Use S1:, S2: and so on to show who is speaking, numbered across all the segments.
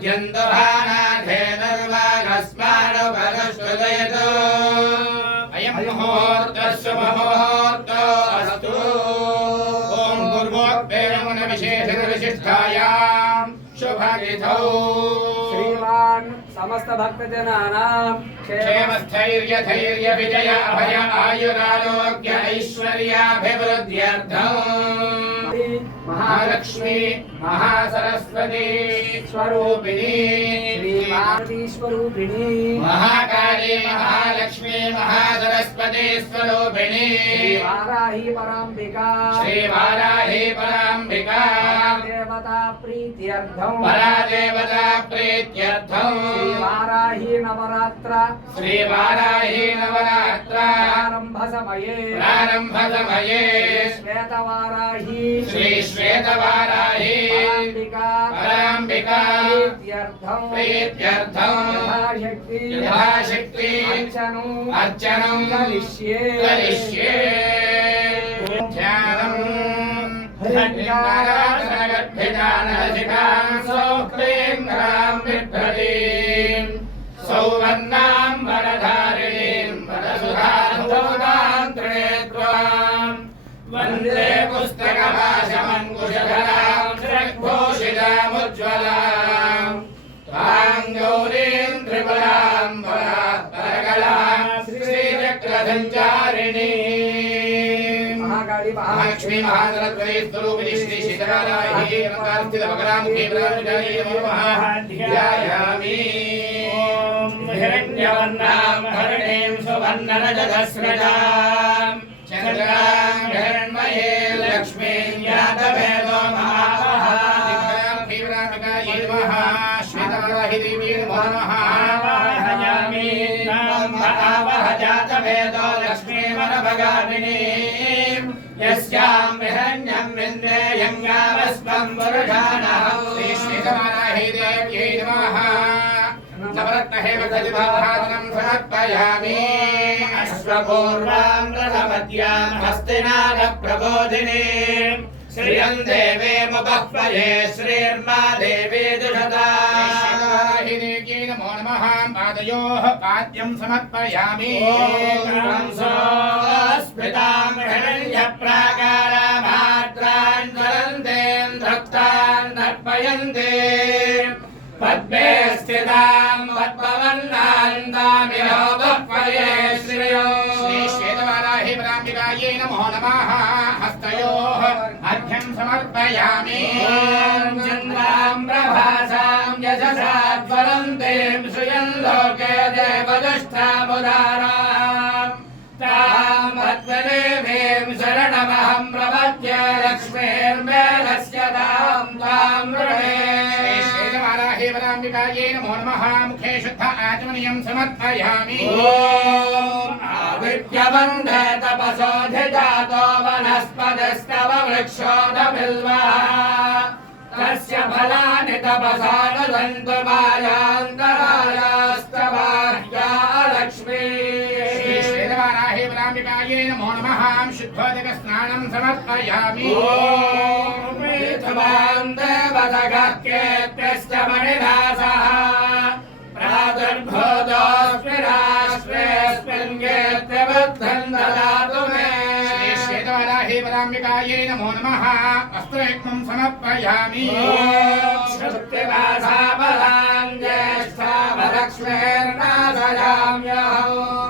S1: मध्यन्तभानाधेनर्वागस्माणुपदश्रुदयतु अयं मुहूर्तस्य मुहूर्तो अस्तु ॐ गुर्वोक्तेनमुनविशेषनिविशिष्टायां शुभगिधौ
S2: श्रीमान्
S1: समस्तभक्तजनानां क्षेमस्थैर्यधैर्यविजय अभय आयुरारोग्य ऐश्वर्याभिवृद्ध्यर्थम् महालक्ष्मी महासरस्वती स्वरूपिणी
S2: श्रीमातीश्वरूपिणी
S1: महाकाली महालक्ष्मी महासरस्वती स्वरूपिणी।
S2: वाराही पराम्बिका।
S1: श्री वाराही पराम्बिका।
S2: देवता प्रीत्यर्थं
S1: परादेवता प्रीत्यर्थम्।
S2: श्रीवाराही नवरात्र।
S1: श्रीवाराही नवरात्र।
S2: प्रारम्भ समये श्वेतवाराही।
S1: श्री श्वेतवाराही
S2: पराम्बिका।
S1: पराम्बिका।
S2: प्रीत्यर्थं
S1: प्रीत्यर्थम्।
S2: यथाशक्ति।
S1: यथाशक्ति।
S2: अर्चनम्
S1: अर्चनम्
S2: करिष्ये।
S1: करिष्ये। ध्यानम्। हरिङ्गारासनगर्भिजानरसिकाम् सौक्लीम् राम् बिभ्रतीम् सौवर्णाम् वरधारिणीम् वरसुधाम् त्रिनेत्राम् वन्दे पुस्तकभाषमङ्कुशधराम् श्रग्घोषितामुज्ज्वलाम् त्वाम् गौरीम् त्रिपुराम् परात्परकलाम् श्रीचक्रसञ्चारिणीम्
S2: महाकाली
S1: महालक्ष्मी महासरस्वती स्वरूपिणी श्री शीतकालाही अलङ्कारस्थित मकरामुखी ब्रह्मचारी नमः। ध्यायामि
S3: हिरण्यवर्णां हरिणीं सुवर्णरजतस्रजां
S1: चन्द्रां हिरण्मये लक्ष्मीं यातवेदो नमः देवी
S3: आवाहयामि यस्यां हिरण्यं विन्देयङ्गावस्वं पुरुषाणः
S1: श्री श्वेतवराहि देव्यै नमः नवरत्नहेमखचिताभावनं समर्पयामि
S3: अश्वपूर्वां रथमत्यां हस्तिनाथप्रबोधिनीं श्रियं देवेमुपह्वये श्रीर्मा देवी दुषता
S1: श्रीवाराहिदेव्यै नमो नमः पादयोः पाद्यं समर्पयामि
S3: स्मितां हिरण्यप्राकारामात्रान् ज्वलन्तीं धत्तान् तर्पयन्ति पद्मे स्थिताम् पद्मवन्नान्दामिरोपये श्रियो।
S1: श्रीश्वेतवाराहि पराम्बिकायै नमो नमः। हस्तयोः अर्घ्यम् समर्पयामि।
S3: चन्द्राम् प्रभासाम् यशसा ज्वलन्तीम् श्रियम् लोके देवदष्टामुदाराम्। ताम् शरणमहम् प्रपद्ये लक्ष्मीर्मे लस्य
S1: ताम्
S3: ताम्
S1: श्वेतवाराहि पराम्बिकायै नमो नमः मुखे शुद्ध आचमनीयं समर्पयामि
S3: आदित्यवन्दे तपसोऽधिजातो वनस्पतिस्तव वृक्षोदबिल्वः तस्य फलानि तपसा मायान्तरायास्तवाह्या लक्ष्मी
S1: तां शुद्धोदकस्नानं समर्पयामि।
S3: देवदगत्येत्यश्च मणिदासः। प्रादुर्भोदोऽस्मिराश्रेऽस्मिन्गेत्यबद्धम् ददातु मे।
S1: श्रीश्वेतवराहीपदाम्बिकायै नमो नमः। अस्तुयज्ञम् समर्पयामि।
S3: शक्तिवासापदाम्
S1: ज्येष्ठापलक्ष्मेर्नादयाम्यहम्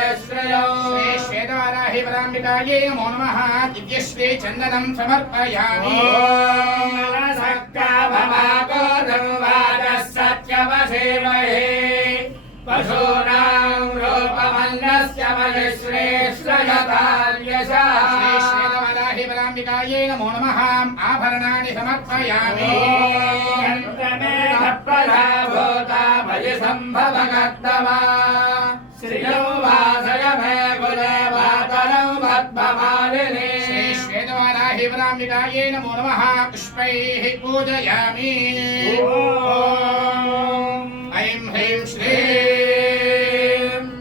S1: पराम्बिकायै नमो नमः दिव्यश्री चन्दनं समर्पयामि।
S3: सत्यवसेमहे पशूनां रूपमन्नस्य मयश्रेष्ठयतान्यशः
S1: श्री श्वेतवाराहि पराम्बिकायै नमो नमः आभरणानि समर्पयामि।
S3: यन्त्रमेधप्रजाभूता मयि सम्भवकर्तवा श्रियो वासय मे कुले वातरौ पद्ममाल वराम्बिकायै नमो नमः पुष्पैः पूजयामि ऐं ह्रीं श्रीं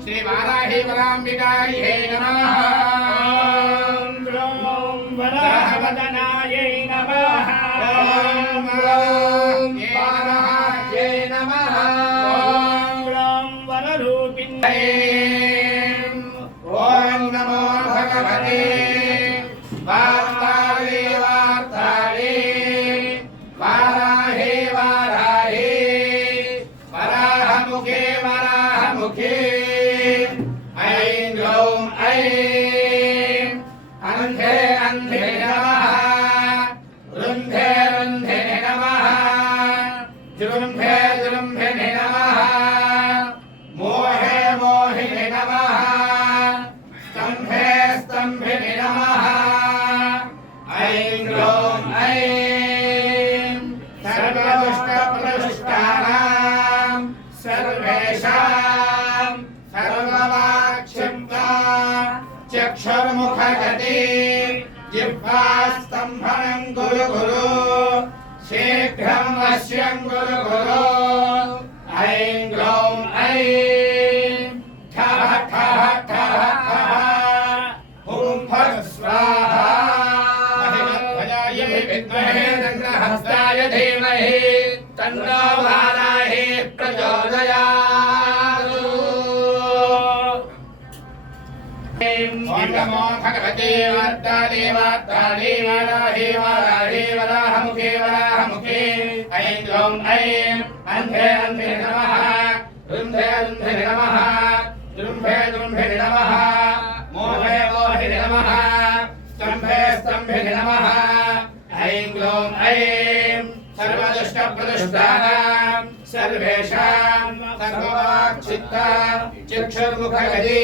S3: श्रीवाराहि वराम्बिकायै नमः
S1: वराहवदनायै नमः
S3: గురు గురు శీఘ్రం నశ్యం గురు గురు వర్తే వర్తాలే వర్తాలే వరాహే వరాహే వరాహముఖే వరాహముఖే ఐం గ్లౌం ఐం అంధే అంధే నమః రుంధే రుంధే నమః జృంభే జృంభే నమః మోహే మోహే నమః స్తంభే స్తంభే నమః ఐం గ్లౌం ఐం సర్వదుష్ట ప్రదుష్టానాం సర్వేషాం सर्ववाक्चित्ता चक्षुर्मुखगति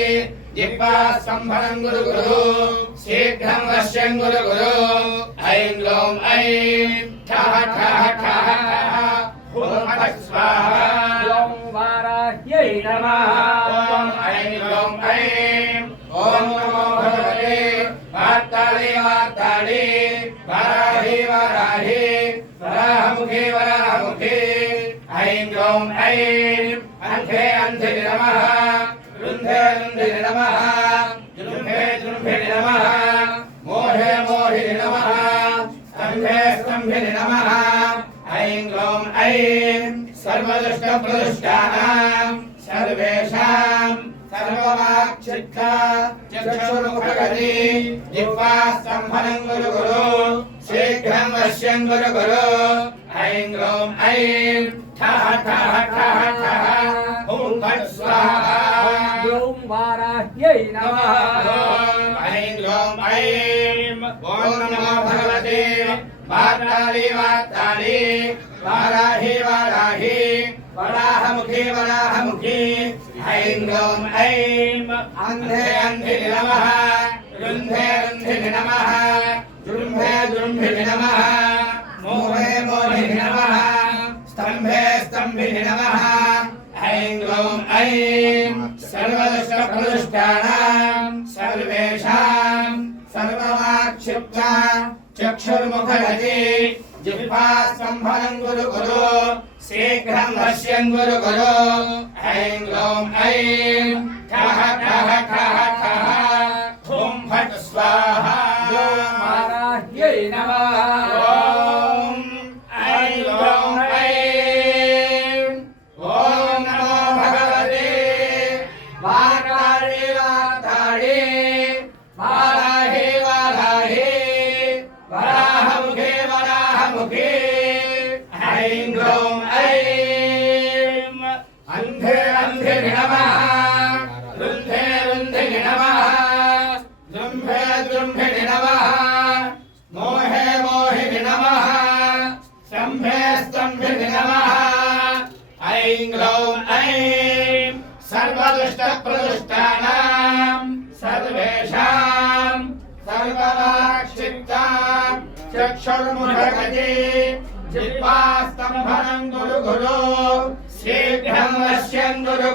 S3: जिह्वा सम्भरं गुरु गुरु शीघ्रं वश्यं गुरु गुरु ऐं ग्लौं ऐं ठः ठः ठः ठः हुं फट् स्वाहा
S2: ॐ वाराह्यै नमः
S3: ॐ ऐं ग्लौं ऐं ॐ नमो भगवते वार्ताले वार्ताले वराहे वराहे वराहमुखे वराहमुखे ऐं ग्लौं ऐं అంధే అంధి నమ రుంధే రుంధి నమ జుంభే జుంభి నమ మోహే మోహి నమ స్తంభే స్తంభి నమ ఐం గ్లౌం ఐం సర్వదుష్ట ప్రదుష్టానాం సర్వేషాం సర్వవాక్చిత్త చక్షుర్ముఖగతి శీఘ్రం వశ్యం
S2: గురు గురు ఐం
S3: గ్లౌం ఐం ఠ ఠ ఠ भगवते वार्ताले वार्ताले वाराहे वाराहे वराहमुखे वराहमुखे ऐं ग्लौं ऐं अन्धे अन्धे नमः रुन्धे रुन्धे नमः जृम्भे जृम्भे नमः मोहे मोहे नमः स्तम्भे स्तम्भे नमः ऐं ऐं सर्वदुष्टप्रदुष्टानां चक्षुर्मुखगति जिह्वा सम्भरं गुरु गुरु शीघ्रं वश्यं गुरु गुरु ऐं ग्लौं ऐं ठः ठः ठः ठः हुं फट् स्वाहा
S2: वाराह्यै नमः
S3: सर्वदुष्टप्रदुष्टानां सर्वेषां सर्ववाक्षिप्ता चक्षुर्मुखगति जिह्वास्तम्भनं गुरु गुरु शीघ्रं वश्यं गुरु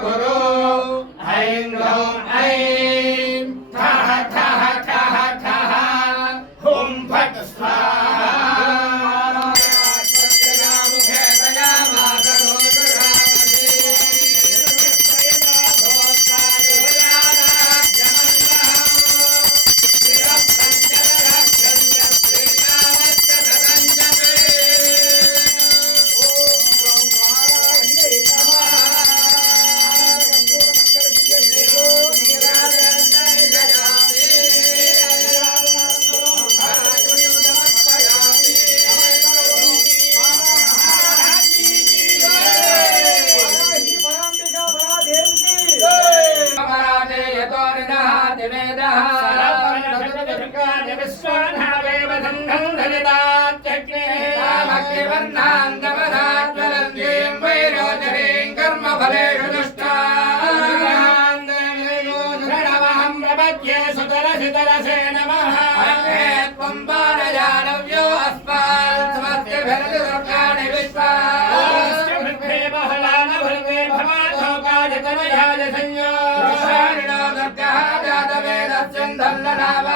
S3: विश्वानादेव सन्धं धरिताच्चक्रे भक्तिवर्णान्त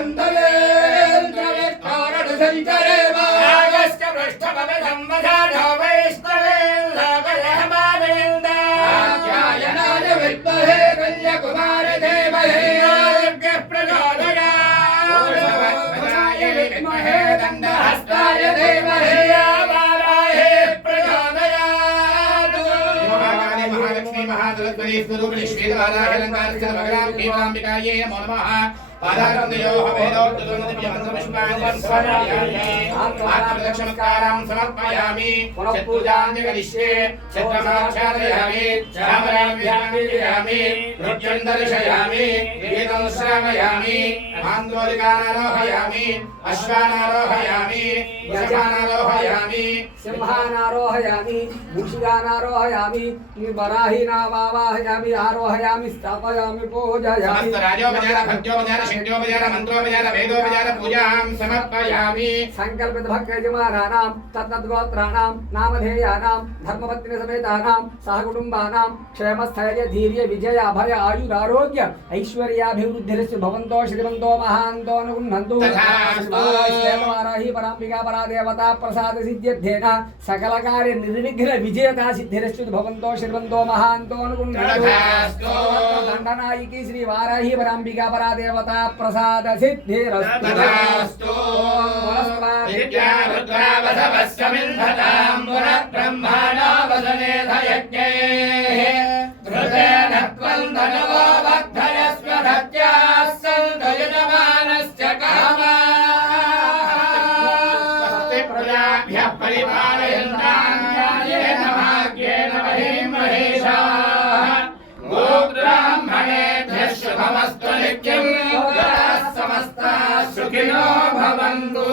S3: నందలే కారణ సంచరే
S1: ఆగస్క పృష్ఠపదం
S3: వధానా వైష్ణవే లాగరహమావేంద
S1: ధ్యాయనాయ విద్మహే మహాలక్ష్మీ మహాదురద్వరీ స్వరూపిణి శ్రీవారాహలంకారస్య నమో నమః ఆత్మదక్షమకారం సమర్పయామి పునఃపూజాంజలిష్యే ఛత్రమాక్షాదయామి రామరామ్యామి దర్శయామి గీతం శ్రావయామి आन्दोलिकानारोहयामि अश्वानारोहयामि यजमानारोहयामि सिंहानारोहयामि मूषिकानारोहयामि वराहिनावावाहयामि आरोहयामि स्थापयामि पूजयामि। समर्पयामि।
S2: नामधेयानां धर्मपत्नीसमेतानां सहकुटुम्बानां धीर्य विजय अभय आयुरारोग्य ऐश्वर्याभिवृद्धिरस्य भवन्तो श्रीमन्तो మహంతో మహాంతో అనుగుణంతు వారాహి పరాంబికా పరాదేవత ప్రసాద సిద్ధ్యర్థేన సకల కార్య నిర్విఘ్న విజయత సిద్ధిరస్యుత్ భవంతో శ్రీవంతో మహాంతో అనుగుణంతు శ్రీ వారాహి పరాంబికా పరాదేవత ప్రసాద సిద్ధిరస్తు.
S1: బ్రహ్మాణ వదనేధయజ్ఞే భవస్తు నిత్యం
S2: సమస్త సుఖినో భవంతు